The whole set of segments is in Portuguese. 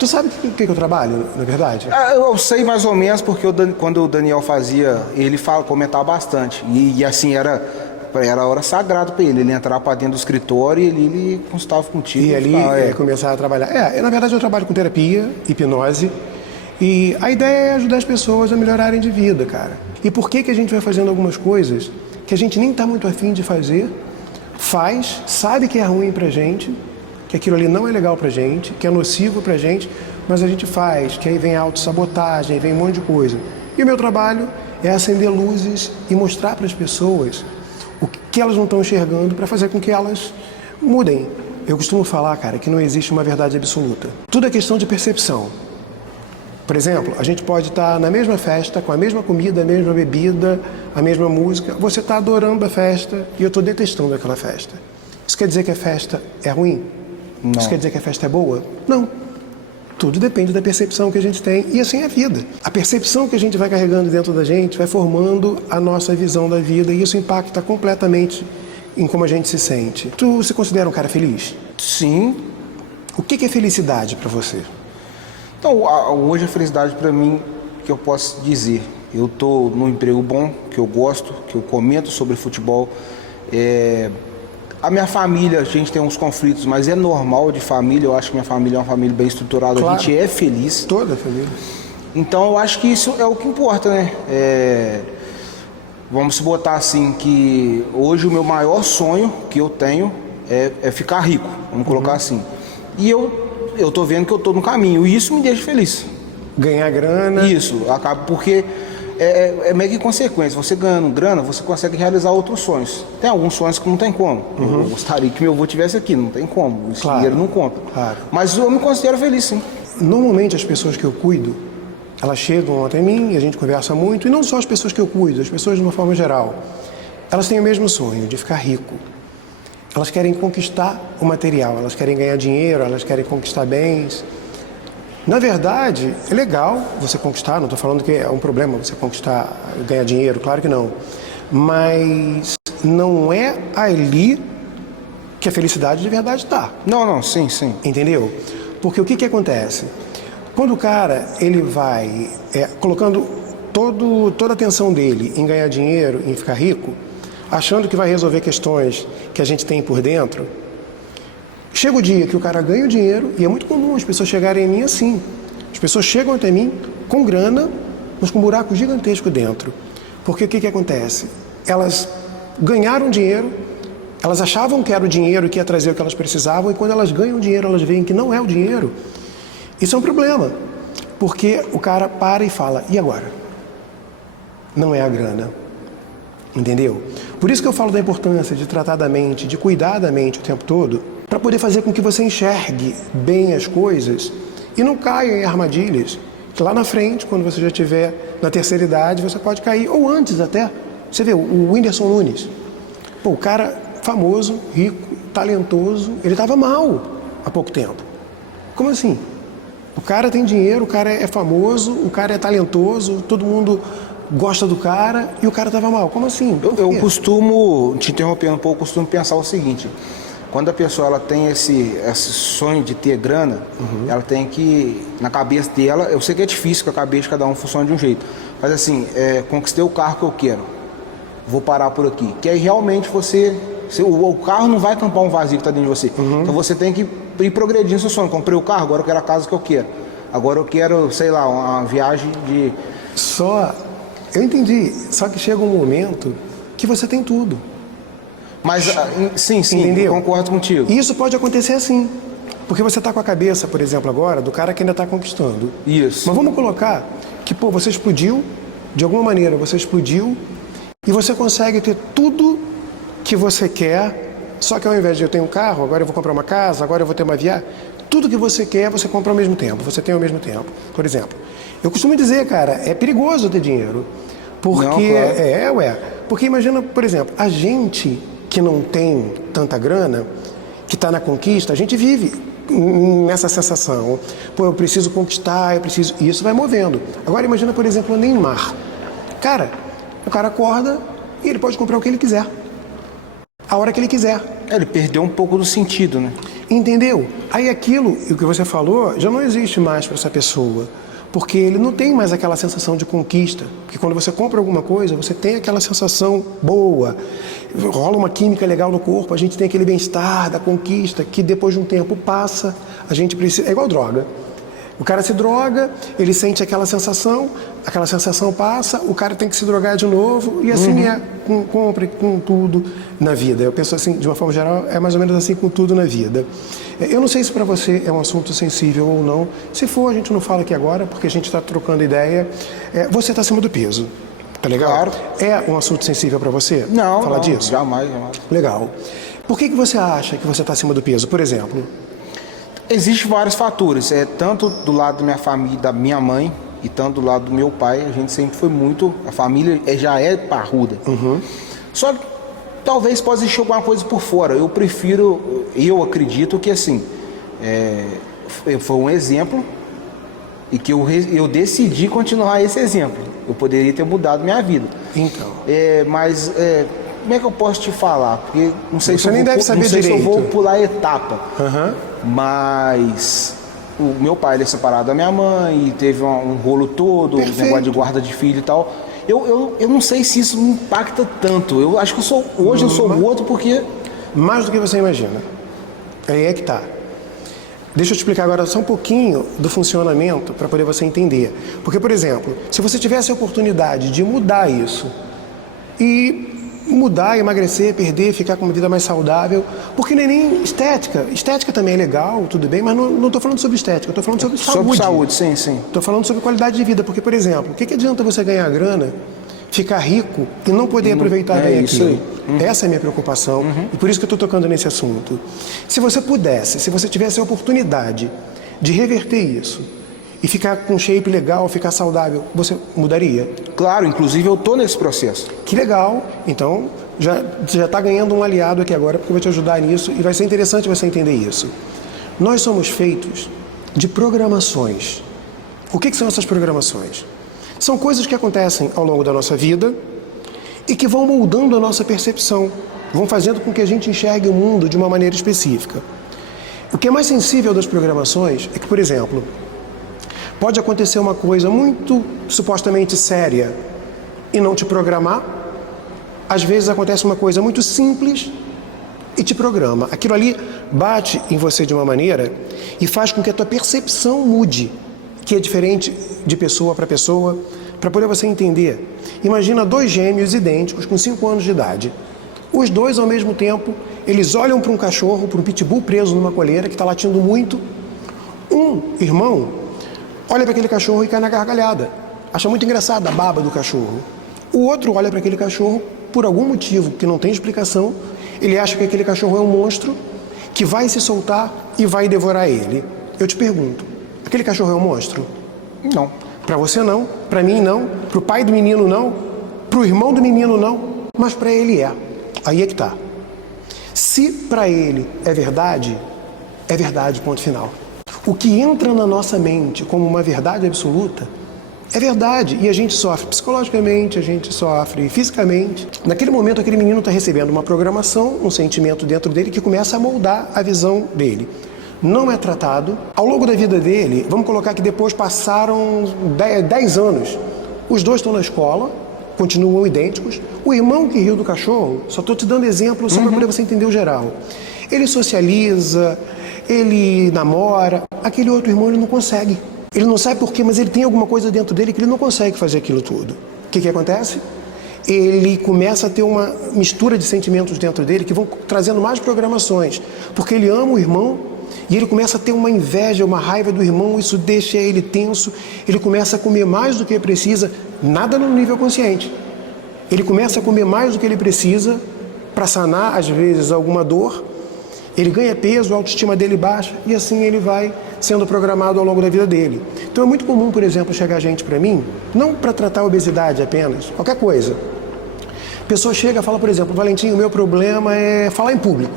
Tu sabe o que eu trabalho, na verdade? Eu sei mais ou menos, porque quando o Daniel fazia, ele comentava bastante. E assim, era hora sagrada para ele. Ele entrava para dentro do escritório e ele consultava contigo. E ali começar a trabalhar. Na verdade eu trabalho com terapia, hipnose. E a ideia é ajudar as pessoas a melhorarem de vida, cara. E por que a gente vai fazendo algumas coisas que a gente nem tá muito afim de fazer, sabe que é ruim pra gente, que aquilo ali não é legal pra gente, que é nocivo pra gente, mas a gente faz, que aí vem a autossabotagem, vem um monte de coisa. E o meu trabalho é acender luzes e mostrar para as pessoas o que elas não estão enxergando para fazer com que elas mudem. Eu costumo falar, cara, que não existe uma verdade absoluta. Tudo é questão de percepção. Por exemplo, a gente pode estar na mesma festa, com a mesma comida, a mesma bebida, a mesma música. Você está adorando a festa e eu estou detestando aquela festa. Isso quer dizer que a festa é ruim? Não. Isso quer dizer que a festa é boa? Não. Tudo depende da percepção que a gente tem e assim é a vida. A percepção que a gente vai carregando dentro da gente vai formando a nossa visão da vida e isso impacta completamente em como a gente se sente. Tu se considera um cara feliz? Sim. O que é felicidade para você? Então, hoje a felicidade para mim, que eu posso dizer, eu estou num emprego bom, que eu gosto, que eu comento sobre futebol. A minha família, a gente tem uns conflitos, mas é normal de família. Eu acho que minha família é uma família bem estruturada, claro. A gente é feliz. Toda a família. Então eu acho que isso é o que importa, né? Vamos botar assim, que hoje o meu maior sonho que eu tenho é ficar rico, vamos colocar assim. E eu tô vendo que eu tô no caminho, e isso me deixa feliz. Ganhar grana. Isso, acaba porque é meio que consequência. Você ganhando grana, você consegue realizar outros sonhos. Tem alguns sonhos que não tem como. Eu gostaria que meu avô estivesse aqui, não tem como. Esse dinheiro não conta. Claro. Mas eu me considero feliz, sim. Normalmente as pessoas que eu cuido, elas chegam até mim e a gente conversa muito. E não só as pessoas que eu cuido, as pessoas de uma forma geral. Elas têm o mesmo sonho, de ficar rico. Elas querem conquistar o material, elas querem ganhar dinheiro, elas querem conquistar bens. Na verdade, é legal você conquistar, não estou falando que é um problema você conquistar, ganhar dinheiro, claro que não. Mas não é ali que a felicidade de verdade está. Não, sim. Entendeu? Porque o que acontece? Quando o cara, ele vai colocando toda a atenção dele em ganhar dinheiro, em ficar rico, achando que vai resolver questões que a gente tem por dentro, chega o dia que o cara ganha o dinheiro, e é muito comum as pessoas chegarem em mim assim. As pessoas chegam até mim com grana, mas com um buraco gigantesco dentro. Porque o que acontece? Elas ganharam dinheiro, elas achavam que era o dinheiro que ia trazer o que elas precisavam, e quando elas ganham o dinheiro, elas veem que não é o dinheiro. Isso é um problema, porque o cara para e fala, e agora? Não é a grana. Entendeu? Por isso que eu falo da importância de tratar da mente, de cuidar da mente o tempo todo, para poder fazer com que você enxergue bem as coisas e não caia em armadilhas. Que lá na frente, quando você já estiver na terceira idade, você pode cair, ou antes até. Você vê, o Whindersson Nunes, o cara famoso, rico, talentoso, ele estava mal há pouco tempo. Como assim? O cara tem dinheiro, o cara é famoso, o cara é talentoso, todo mundo gosta do cara e o cara estava mal. Como assim? Eu costumo, te interrompendo um pouco, costumo pensar o seguinte: quando a pessoa ela tem esse sonho de ter grana, ela tem que, na cabeça dela, eu sei que é difícil, que a cabeça de cada um funciona de um jeito, mas assim, conquistei o carro que eu quero, vou parar por aqui. Que aí realmente o carro não vai tampar um vazio que está dentro de você. Então você tem que ir progredindo seu sonho. Comprei o carro, agora eu quero a casa que eu quero. Agora eu quero, sei lá, uma viagem de... Eu entendi, só que chega um momento que você tem tudo. Mas, sim, entendeu? Eu concordo contigo. E isso pode acontecer assim, porque você está com a cabeça, por exemplo, agora, do cara que ainda está conquistando. Isso. Mas vamos colocar que, você explodiu, de alguma maneira você explodiu, e você consegue ter tudo que você quer, só que ao invés de eu ter um carro, agora eu vou comprar uma casa, agora eu vou ter uma viagem, tudo que você quer, você compra ao mesmo tempo, você tem ao mesmo tempo. Por exemplo, eu costumo dizer, cara, é perigoso ter dinheiro. Porque, não, claro. Porque imagina, por exemplo, a gente que não tem tanta grana, que está na conquista, a gente vive nessa sensação. Pô, eu preciso conquistar, e isso vai movendo. Agora imagina, por exemplo, o Neymar. Cara, o cara acorda e ele pode comprar o que ele quiser. A hora que ele quiser. Ele perdeu um pouco do sentido, né? Entendeu? Aí aquilo, o que você falou, já não existe mais para essa pessoa. Porque ele não tem mais aquela sensação de conquista. Porque quando você compra alguma coisa, você tem aquela sensação boa. Rola uma química legal no corpo, a gente tem aquele bem-estar da conquista, que depois de um tempo passa, a gente precisa... É igual droga. O cara se droga, ele sente aquela sensação passa, o cara tem que se drogar de novo, e assim é com compra, com tudo na vida. Eu penso assim, de uma forma geral, é mais ou menos assim com tudo na vida. Eu não sei se para você é um assunto sensível ou não. Se for, a gente não fala aqui agora, porque a gente está trocando ideia. Você está acima do peso, tá legal? Claro. É um assunto sensível para você? Não, falar não, disso? jamais. Legal. Por que você acha que você está acima do peso, por exemplo? Existem vários fatores, tanto do lado da minha família, da minha mãe, e tanto do lado do meu pai. A gente sempre foi muito, a família já é parruda. Só que talvez possa existir alguma coisa por fora. Eu acredito que assim, foi um exemplo e que eu decidi continuar esse exemplo. Eu poderia ter mudado minha vida. Então. Mas como é que eu posso te falar? Porque não sei Você nem deve saber se eu direito. vou pular a etapa. Mas o meu pai ele é separado da minha mãe e teve um rolo todo, um negócio de guarda de filho e tal. Eu não sei se isso me impacta tanto. Eu acho que hoje eu sou morto porque... Mais do que você imagina. Aí é que tá. Deixa eu te explicar agora só um pouquinho do funcionamento para poder você entender. Porque, por exemplo, se você tivesse a oportunidade de mudar isso e mudar, emagrecer, perder, ficar com uma vida mais saudável, porque não é nem estética. Estética também é legal, tudo bem, mas não estou falando sobre estética, estou falando sobre saúde. Sobre saúde, sim, sim. Estou falando sobre qualidade de vida, porque, por exemplo, o que adianta você ganhar grana, ficar rico e não poder aproveitar bem aquilo? Essa é a minha preocupação e por isso que eu estou tocando nesse assunto. Se você pudesse, se você tivesse a oportunidade de reverter isso e ficar com um shape legal, ficar saudável, você mudaria? Claro, inclusive eu estou nesse processo. Que legal! Então, já está ganhando um aliado aqui agora, porque eu vou te ajudar nisso e vai ser interessante você entender isso. Nós somos feitos de programações. O que são essas programações? São coisas que acontecem ao longo da nossa vida e que vão moldando a nossa percepção, vão fazendo com que a gente enxergue o mundo de uma maneira específica. O que é mais sensível das programações é que, por exemplo, pode acontecer uma coisa muito supostamente séria e não te programar. Às vezes acontece uma coisa muito simples e te programa. Aquilo ali bate em você de uma maneira e faz com que a tua percepção mude, que é diferente de pessoa para pessoa, para poder você entender. Imagina dois gêmeos idênticos com 5 anos de idade. Os dois, ao mesmo tempo, eles olham para um cachorro, para um pitbull preso numa coleira que está latindo muito. Um irmão olha para aquele cachorro e cai na gargalhada. Acha muito engraçada a baba do cachorro. O outro olha para aquele cachorro, por algum motivo que não tem explicação, ele acha que aquele cachorro é um monstro que vai se soltar e vai devorar ele. Eu te pergunto, aquele cachorro é um monstro? Não. Para você não, para mim não, para o pai do menino não, para o irmão do menino não, mas para ele é. Aí é que tá. Se para ele é verdade, ponto final. O que entra na nossa mente como uma verdade absoluta é verdade, e a gente sofre psicologicamente, a gente sofre fisicamente. Naquele momento, aquele menino está recebendo uma programação, um sentimento dentro dele que começa a moldar a visão dele. Não é tratado. Ao longo da vida dele, vamos colocar que depois passaram 10 anos. Os dois estão na escola, continuam idênticos. O irmão que riu do cachorro, só estou te dando exemplo só para poder você entender o geral. Ele socializa, ele namora. Aquele outro irmão ele não consegue. Ele não sabe por quê, mas ele tem alguma coisa dentro dele que ele não consegue fazer aquilo tudo. O que acontece? Ele começa a ter uma mistura de sentimentos dentro dele que vão trazendo mais programações. Porque ele ama o irmão e ele começa a ter uma inveja, uma raiva do irmão, isso deixa ele tenso. Ele começa a comer mais do que precisa, nada no nível consciente. Ele começa a comer mais do que ele precisa para sanar, às vezes, alguma dor. Ele ganha peso, a autoestima dele baixa e assim ele vai sendo programado ao longo da vida dele. Então é muito comum, por exemplo, chegar gente para mim, não para tratar a obesidade apenas, qualquer coisa. A pessoa chega e fala, por exemplo, Valentim, o meu problema é falar em público.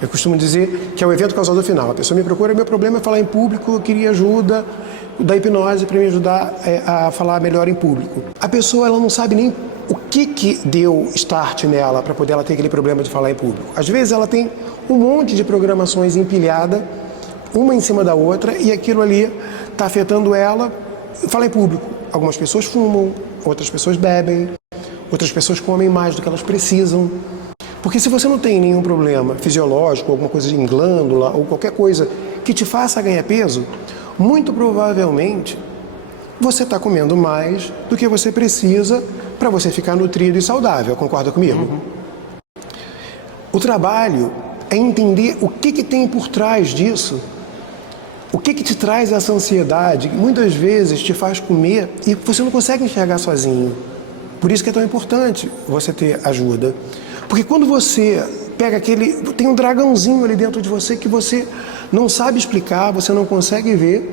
Eu costumo dizer que é o evento causador final. A pessoa me procura, meu problema é falar em público, eu queria ajuda da hipnose para me ajudar a falar melhor em público. A pessoa ela não sabe nem o que deu start nela para poder ela ter aquele problema de falar em público? Às vezes ela tem um monte de programações empilhada, uma em cima da outra, e aquilo ali está afetando ela falar em público. Algumas pessoas fumam, outras pessoas bebem, outras pessoas comem mais do que elas precisam. Porque se você não tem nenhum problema fisiológico, alguma coisa em glândula ou qualquer coisa que te faça ganhar peso, muito provavelmente você está comendo mais do que você precisa para você ficar nutrido e saudável. Concorda comigo? Uhum. O trabalho é entender o que tem por trás disso. O que te traz essa ansiedade que muitas vezes te faz comer e você não consegue enxergar sozinho. Por isso que é tão importante você ter ajuda. Porque quando você pega tem um dragãozinho ali dentro de você que você não sabe explicar, você não consegue ver,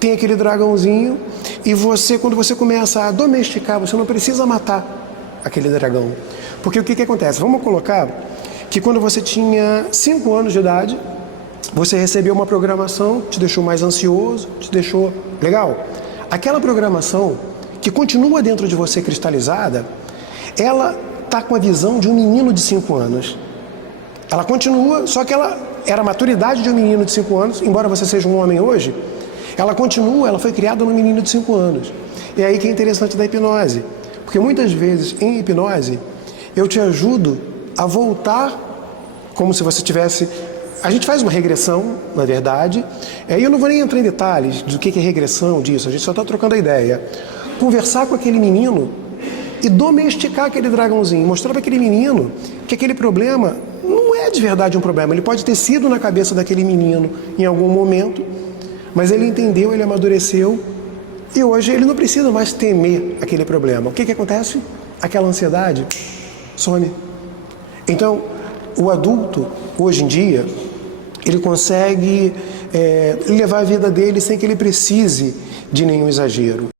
tem aquele dragãozinho e quando você começa a domesticar, você não precisa matar aquele dragão. Porque o que acontece? Vamos colocar que quando você tinha 5 anos de idade, você recebeu uma programação, te deixou mais ansioso, te deixou legal. Aquela programação que continua dentro de você cristalizada, ela está com a visão de um menino de 5 anos. Ela continua, só que ela era a maturidade de um menino de 5 anos, embora você seja um homem hoje, ela foi criada num menino de 5 anos. E é aí que é interessante da hipnose. Porque muitas vezes, em hipnose, eu te ajudo a voltar como se você tivesse... A gente faz uma regressão, na verdade, e eu não vou nem entrar em detalhes do que é regressão disso, a gente só está trocando a ideia. Conversar com aquele menino e domesticar aquele dragãozinho, mostrar para aquele menino que aquele problema não é de verdade um problema. Ele pode ter sido na cabeça daquele menino em algum momento, mas ele entendeu, ele amadureceu e hoje ele não precisa mais temer aquele problema. O que acontece? Aquela ansiedade some. Então, o adulto, hoje em dia, ele consegue levar a vida dele sem que ele precise de nenhum exagero.